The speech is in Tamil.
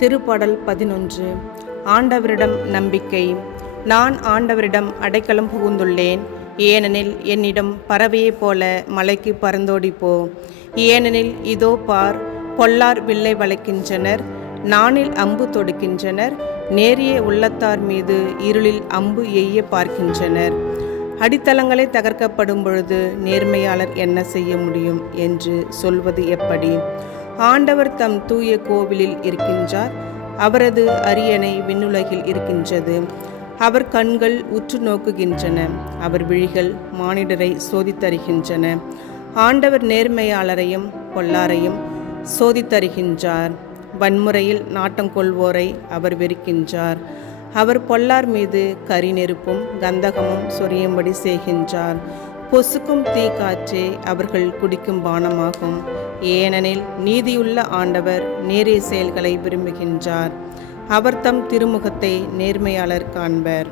திருப்பாடல் 11. ஆண்டவரிடம் நம்பிக்கை. நான் ஆண்டவரிடம் அடைக்கலம் புகுந்துள்ளேன். ஏனெனில் என்னிடம் பறவையைப் போல மலைக்கு பறந்தோடிப்போ. ஏனெனில் இதோ பார், பொல்லார் வில்லை வளைக்கின்றனர், நாணில் அம்பு தொடுக்கின்றனர், நேரிய உள்ளத்தார் மீது இருளில் அம்பு எய்ய பார்க்கின்றனர். அடித்தளங்களே தகர்க்கப்படும் பொழுது நேர்மையாளர் என்ன செய்ய முடியும் என்று சொல்வது எப்படி? ஆண்டவர் தம் தூய கோவிலில் இருக்கின்றார். அவரது அரியணை விண்ணுலகில் இருக்கின்றது. அவர் கண்கள் உற்று நோக்குகின்றன. அவர் விழிகள் மானிடரை சோதித்தருகின்றன. ஆண்டவர் நேர்மையாளரையும் பொல்லாரையும் சோதித்தருகின்றார். வன்முறையில் நாட்டங்கொள்வோரை அவர் வெறுக்கின்றார். அவர் பொல்லார் மீது கரி நெருப்பும் கந்தகமும் சொரியும்படி செய்கின்றார். பொசுக்கும் தீக்காற்றே அவர்கள் குடிக்கும் பானமாகும். ஏனெனில் நீதியுள்ள ஆண்டவர் நேரிய செயல்களை விரும்புகின்றார். அவர் தம் திருமுகத்தை நேர்மையாளர் காண்பர்.